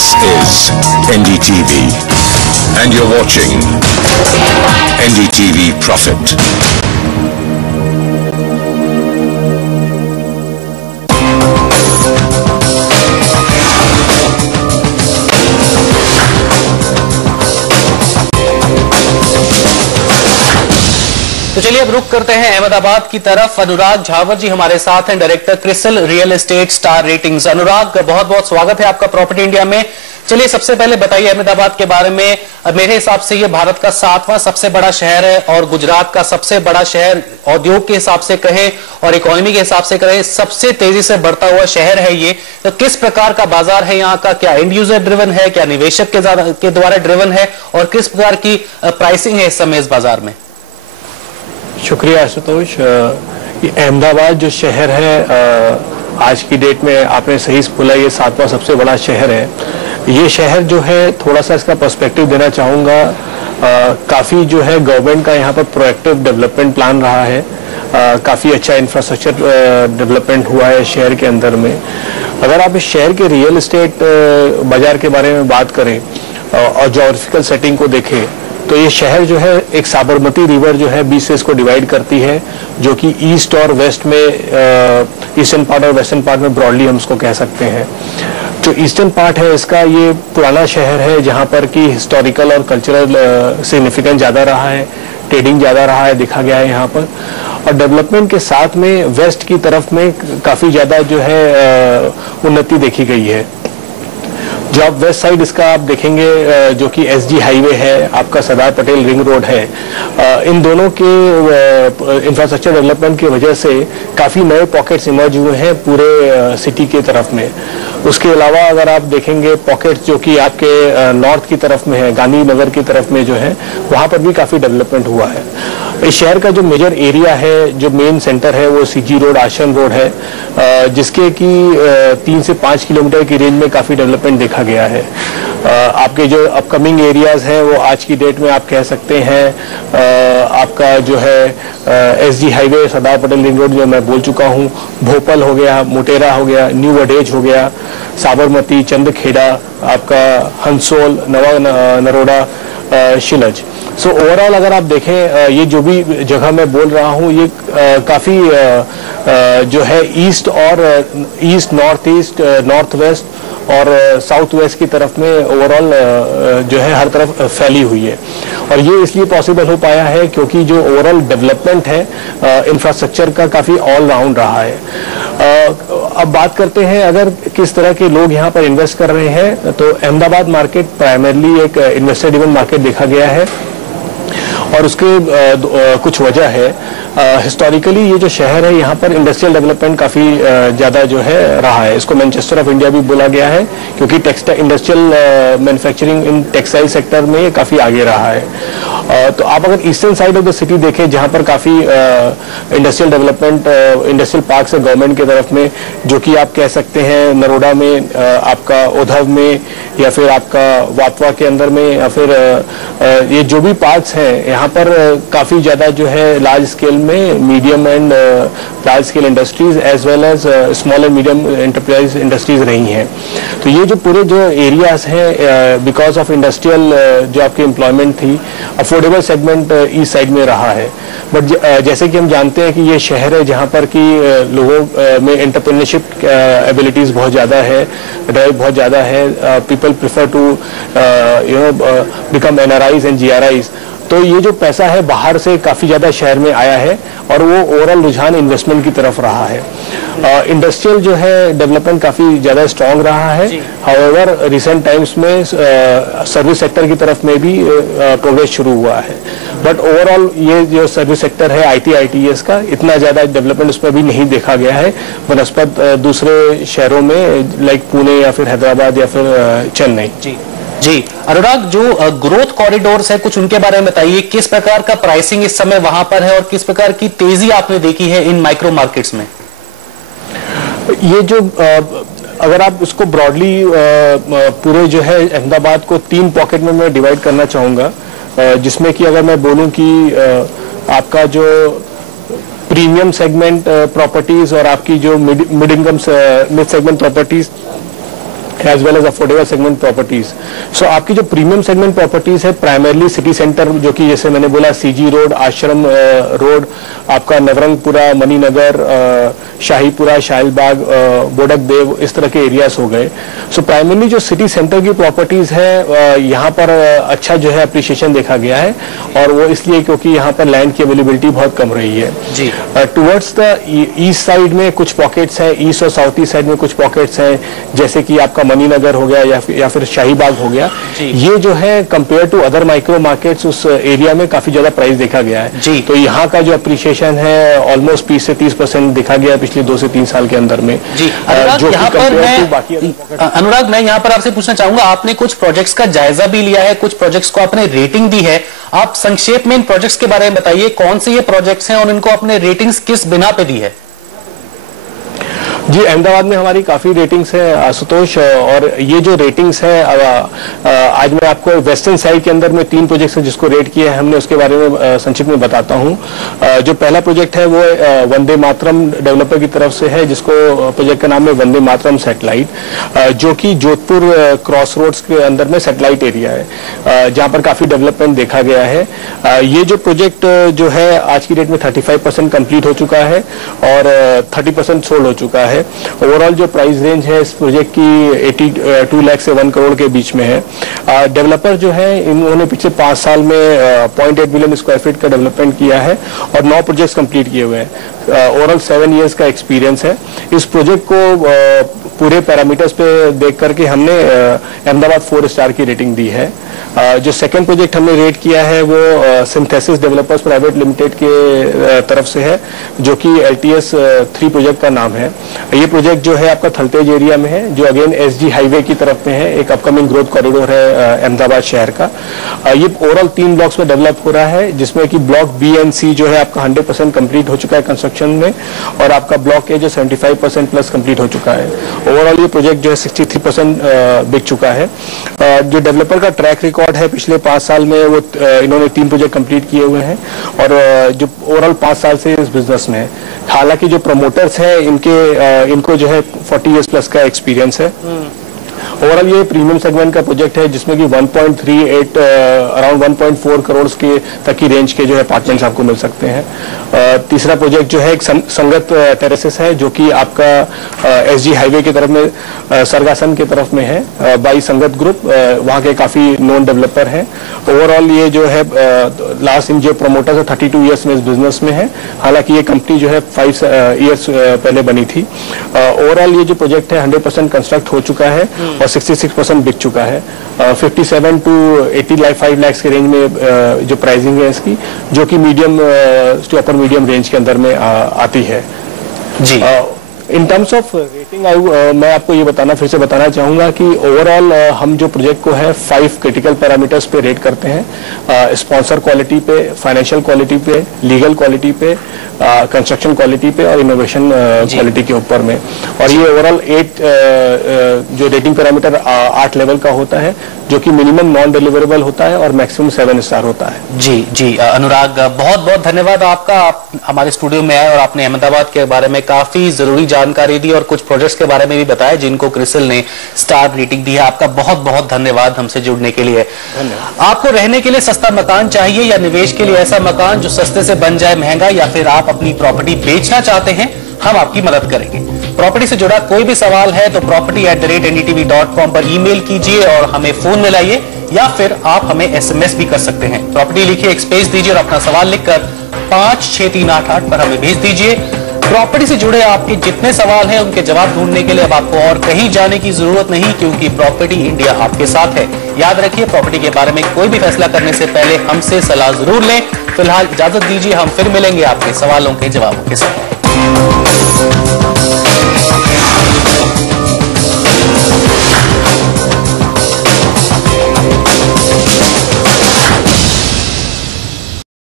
This is NDTV, and you're watching NDTV Profit. तो चलिए अब रुक करते हैं अहमदाबाद की तरफ। अनुराग झावर जी हमारे साथ हैं, director CRISIL real estate star ratings. Anurag, बहुत बहुत स्वागत है आपका प्रॉपर्टी इंडिया में। चलिए सबसे पहले बताइए अहमदाबाद के बारे में। मेरे हिसाब से ये भारत का 7वां सबसे बड़ा शहर है और गुजरात का सबसे बड़ा शहर, औद्योग के हिसाब से कहें और इकोनॉमी के हिसाब से कहें सबसे तेजी से बढ़ता हुआ शहर है ये। तो किस प्रकार का बाजार है यहाँ का? क्या एंड यूजर ड्रिवन है, क्या निवेशक के द्वारा ड्रिवन है, और किस प्रकार की प्राइसिंग है इस समय इस बाजार में? शुक्रिया आशुतोष। ये अहमदाबाद जो शहर है आज की डेट में आपने सही बोला, ये 7वां सबसे बड़ा शहर है। ये शहर जो है, थोड़ा सा इसका पर्सपेक्टिव देना चाहूँगा। काफ़ी जो है गवर्नमेंट का यहाँ पर प्रोएक्टिव डेवलपमेंट प्लान रहा है। काफ़ी अच्छा इंफ्रास्ट्रक्चर डेवलपमेंट हुआ है शहर के अंदर में। अगर आप इस शहर के रियल एस्टेट बाजार के बारे में बात करें और जोग्राफिकल सेटिंग को देखें, तो ये शहर जो है एक साबरमती रिवर जो है 20 से इसको डिवाइड करती है, जो कि ईस्ट और वेस्ट में, ईस्टर्न पार्ट और वेस्टर्न पार्ट में ब्रॉडली हम इसको कह सकते हैं। जो ईस्टर्न पार्ट है इसका, ये पुराना शहर है जहाँ पर कि हिस्टोरिकल और कल्चरल सिग्निफिकेंस ज़्यादा रहा है, ट्रेडिंग ज़्यादा रहा है, देखा गया है यहाँ पर। और डेवलपमेंट के साथ में वेस्ट की तरफ में काफ़ी ज़्यादा जो है उन्नति देखी गई है। जो आप वेस्ट साइड इसका आप देखेंगे, जो कि एसजी हाईवे है, आपका सरदार पटेल रिंग रोड है, इन दोनों के इंफ्रास्ट्रक्चर डेवलपमेंट की वजह से काफ़ी नए पॉकेट्स इमर्ज हुए हैं पूरे सिटी के तरफ में। उसके अलावा अगर आप देखेंगे पॉकेट्स जो कि आपके नॉर्थ की तरफ में है, गांधीनगर की तरफ में जो है, वहाँ पर भी काफ़ी डेवलपमेंट हुआ है। इस शहर का जो मेजर एरिया है, जो मेन सेंटर है, वो सीजी रोड, आश्रम रोड है, जिसके कि 3 से 5 किलोमीटर की रेंज में काफ़ी डेवलपमेंट देखा गया है। आपके जो अपकमिंग एरियाज हैं वो आज की डेट में आप कह सकते हैं, आपका जो है SG highway, Sardar Patel ring road जो मैं बोल चुका हूँ, भोपाल हो गया, मोटेरा हो गया, न्यू वडेज हो गया, साबरमती, चंदखेड़ा, आपका हंसोल, नवा नरोडा, शिलज। सो ओवरऑल अगर आप देखें, ये जो भी जगह मैं बोल रहा हूँ, ये काफ़ी जो है ईस्ट और east, north east, north west और साउथ वेस्ट की तरफ में ओवरऑल जो है हर तरफ फैली हुई है। और ये इसलिए पॉसिबल हो पाया है क्योंकि जो ओवरऑल डेवलपमेंट है इंफ्रास्ट्रक्चर का काफ़ी ऑल राउंड रहा है। अब बात करते हैं अगर किस तरह के लोग यहाँ पर इन्वेस्ट कर रहे हैं, तो अहमदाबाद मार्केट प्राइमरली एक इन्वेस्टर ड्रिवन मार्केट देखा गया है और उसके कुछ वजह है। हिस्टोरिकली ये जो शहर है, यहाँ पर इंडस्ट्रियल डेवलपमेंट काफ़ी ज़्यादा जो है रहा है। इसको मैनचेस्टर ऑफ इंडिया भी बोला गया है क्योंकि industrial manufacturing in textile sector में काफ़ी आगे रहा है। तो आप अगर eastern side of the city देखें, जहाँ पर काफ़ी इंडस्ट्रियल डेवलपमेंट, इंडस्ट्रियल पार्क है गवर्नमेंट की तरफ में, जो कि आप कह सकते हैं नरोडा में, आपका उधव में, या फिर आपका वातवा के अंदर में, या फिर ये जो भी पार्क्स हैं, यहाँ पर काफ़ी ज़्यादा जो है लार्ज स्केल में medium and large scale industries as well as small and medium enterprise industries रही हैं। तो ये जो पूरे जो एरियाज हैं, बिकॉज ऑफ इंडस्ट्रियल जो आपकी एम्प्लॉयमेंट थी, अफोर्डेबल सेगमेंट ईस्ट साइड में रहा है। बट जैसे कि हम जानते हैं कि ये शहर है जहाँ पर कि लोगों में एंटरप्रेन्योरशिप एबिलिटीज़ बहुत ज़्यादा है, ड्राइव बहुत ज़्यादा है, people prefer to become NRIs and GRIs. तो ये जो पैसा है बाहर से काफ़ी ज़्यादा शहर में आया है और वो ओवरऑल रुझान इन्वेस्टमेंट की तरफ रहा है। इंडस्ट्रियल जो है डेवलपमेंट काफ़ी ज़्यादा स्ट्रांग रहा है। हाउएवर रिसेंट टाइम्स में सर्विस सेक्टर की तरफ में भी प्रोग्रेस शुरू हुआ है। बट ओवरऑल ये जो सर्विस सेक्टर है आईटी आईटीएस का, इतना ज़्यादा डेवलपमेंट उसमें भी नहीं देखा गया है बनस्पत दूसरे शहरों में, लाइक पुणे या फिर हैदराबाद या फिर चेन्नई। जी अनुराग, जो ग्रोथ कॉरिडोर्स है कुछ उनके बारे में बताइए। किस प्रकार का प्राइसिंग इस समय वहां पर है और किस प्रकार की तेजी आपने देखी है इन माइक्रो मार्केट्स में? ये जो अगर आप उसको ब्रॉडली पूरे जो है अहमदाबाद को 3 पॉकेट में मैं डिवाइड करना चाहूँगा, जिसमें कि अगर मैं बोलूँ कि आपका जो प्रीमियम सेगमेंट प्रॉपर्टीज और आपकी जो mid income mid segment properties as well as affordable segment properties. So आपकी जो प्रीमियम सेगमेंट प्रॉपर्टीज है प्राइमरली सिटी सेंटर, जो कि जैसे मैंने बोला सीजी रोड, आश्रम रोड, आपका नवरंगपुरा, मणिनगर, शाहीपुरा, शाहीबाग, बोडक देव, इस तरह के एरियाज हो गए। सो प्राइमरली जो सिटी सेंटर की प्रॉपर्टीज है यहाँ पर अच्छा जो है अप्रिशिएशन देखा गया है, और वो इसलिए क्योंकि यहाँ पर लैंड की अवेलेबिलिटी बहुत कम रही है जी। टुवर्ड्स द ईस्ट साइड में कुछ पॉकेट्स हैं, ईस्ट और साउथ ईस्ट साइड में कुछ पॉकेट्स हैं, जैसे कि आपका मणिनगर हो गया या फिर शाहीबाग हो गया। ये जो है compare to other micro markets उस एरिया में काफी ज्यादा प्राइस देखा गया है जी। तो यहाँ का जो अप्रिशिएशन है ऑलमोस्ट 20 से 30% देखा गया पिछले 2 से 3 साल के अंदर में जी। अनुराग, मैं यहाँ पर आपसे पूछना चाहूंगा, आपने कुछ प्रोजेक्ट्स का जायजा भी लिया है, कुछ प्रोजेक्ट्स को आपने रेटिंग दी है, आप संक्षेप में इन प्रोजेक्ट्स के बारे में बताइए, कौन से ये प्रोजेक्ट्स हैं और इनको आपने रेटिंग्स किस बिना पे दी है? जी, अहमदाबाद में हमारी काफी रेटिंग्स है आशुतोष, और ये जो रेटिंग्स है आज मैं आपको वेस्टर्न साइड के अंदर में 3 प्रोजेक्ट्स हैं जिसको रेट किया है हमने, उसके बारे में संक्षिप्त में बताता हूँ। जो पहला प्रोजेक्ट है वो वंदे मातरम डेवलपर की तरफ से है, जिसको प्रोजेक्ट का नाम है वंदे मातरम सैटेलाइट, जो कि जोधपुर क्रॉस रोड्स के अंदर में सैटेलाइट एरिया है, जहाँ पर काफी डेवलपमेंट देखा गया है। ये जो प्रोजेक्ट जो है आज की डेट में 35% कंप्लीट हो चुका है और 30% सोल्ड हो चुका है। ओवरऑल जो प्राइस रेंज है इस प्रोजेक्ट की 82 लाख से 1 करोड़ के बीच में है। डेवलपर जो है इन्होंने पिछले 5 साल में 0.8 मिलियन स्क्वायर फीट का डेवलपमेंट किया है और 9 प्रोजेक्ट्स कंप्लीट किए हुए हैं। ओवरऑल 7 इयर्स का एक्सपीरियंस है। इस प्रोजेक्ट को पूरे पैरामीटर्स पे देख करके हमने अहमदाबाद 4 स्टार की रेटिंग दी है। जो सेकंड प्रोजेक्ट हमने रेट किया है वो सिंथेसिस डेवलपर्स प्राइवेट लिमिटेड के तरफ से है, जो कि LTS 3 प्रोजेक्ट का नाम है। ये प्रोजेक्ट जो है आपका थलतेज एरिया में है, जो अगेन SG हाईवे की तरफ में है, एक अपकमिंग ग्रोथ कॉरिडोर है अहमदाबाद शहर का। ये ओवरऑल 3 ब्लॉक्स में डेवलप हो रहा है, जिसमें कि ब्लॉक B एंड C जो है आपका 100% कंप्लीट हो चुका है कंस्ट्रक्शन में, और आपका ब्लॉक A जो 75% प्लस कंप्लीट हो चुका है। ओवरऑल ये प्रोजेक्ट जो है 63% बिक चुका है। जो डेवलपर का ट्रैक रिकॉर्ड है पिछले 5 साल में, वो इन्होंने 3 प्रोजेक्ट कंप्लीट किए हुए हैं और जो ओवरऑल 5 साल से इस बिजनेस में है। हालांकि जो प्रमोटर्स हैं इनको जो है 40 इयर्स प्लस का एक्सपीरियंस है। ओवरऑल ये प्रीमियम सेगमेंट का प्रोजेक्ट है, जिसमें कि 1.38 अराउंड 1.4 करोड़ के तक की रेंज के जो है अपार्टमेंट्स आपको मिल सकते हैं। तीसरा प्रोजेक्ट जो है एक संगत टेरेसेस है, जो कि आपका SG हाईवे की तरफ में सरगासन की तरफ में है, बाई संगत ग्रुप, वहाँ के काफी नोन डेवलपर हैं। ओवरऑल ये जो है लास्ट इन जो प्रमोटर्स है 32 ईयर्स में इस बिजनेस में है। हालांकि ये कंपनी जो है 5 ईयर्स पहले बनी थी। ओवरऑल ये जो प्रोजेक्ट है 100% कंस्ट्रक्ट हो चुका है और 66% बिक चुका है। 57 to 85 लाख के रेंज में जो प्राइसिंग है इसकी, जो कि medium to upper medium range के अंदर में आती है जी। इन टर्म्स ऑफ रेटिंग मैं आपको ये फिर से बताना चाहूंगा कि ओवरऑल हम जो प्रोजेक्ट को है 5 क्रिटिकल पैरामीटर्स पे रेट करते हैं, स्पॉन्सर क्वालिटी पे, फाइनेंशियल क्वालिटी पे, लीगल क्वालिटी पे, कंस्ट्रक्शन क्वालिटी पे और इनोवेशन क्वालिटी के ऊपर में। और ये ओवरऑल 8 जो रेटिंग पैरामीटर 8 लेवल का होता है, जो कि मिनिमम नॉन डिलीवरेबल होता है और मैक्सिमम 7 स्टार होता है। जी अनुराग, बहुत बहुत धन्यवाद आपका। आप हमारे स्टूडियो में आए और आपने अहमदाबाद के बारे में काफी जरूरी जानकारी दी और कुछ प्रोजेक्ट्स के बारे में भी बताया जिनको क्रिसिल ने स्टार रेटिंग दी है। आपका बहुत बहुत धन्यवाद हमसे जुड़ने के लिए। धन्यवाद। आपको रहने के लिए सस्ता मकान चाहिए या निवेश के लिए ऐसा मकान जो सस्ते से बन जाए महंगा, या फिर आप अपनी प्रॉपर्टी बेचना चाहते हैं, हम आपकी मदद करेंगे। प्रॉपर्टी से जुड़ा कोई भी सवाल है तो property@ndtv.com पर ईमेल कीजिए और हमें फोन मिलाइए, या फिर आप हमें SMS भी कर सकते हैं। प्रॉपर्टी लिखिए, एक स्पेस दीजिए और अपना सवाल लिखकर 56388 पर हमें भेज दीजिए। प्रॉपर्टी से जुड़े आपके जितने सवाल हैं उनके जवाब ढूंढने के लिए अब आपको और कहीं जाने की जरूरत नहीं, क्योंकि प्रॉपर्टी इंडिया आपके साथ है। याद रखिए, प्रॉपर्टी के बारे में कोई भी फैसला करने से पहले हमसे सलाह जरूर लें। फिलहाल इजाजत दीजिए, हम फिर मिलेंगे आपके सवालों के जवाबों के साथ।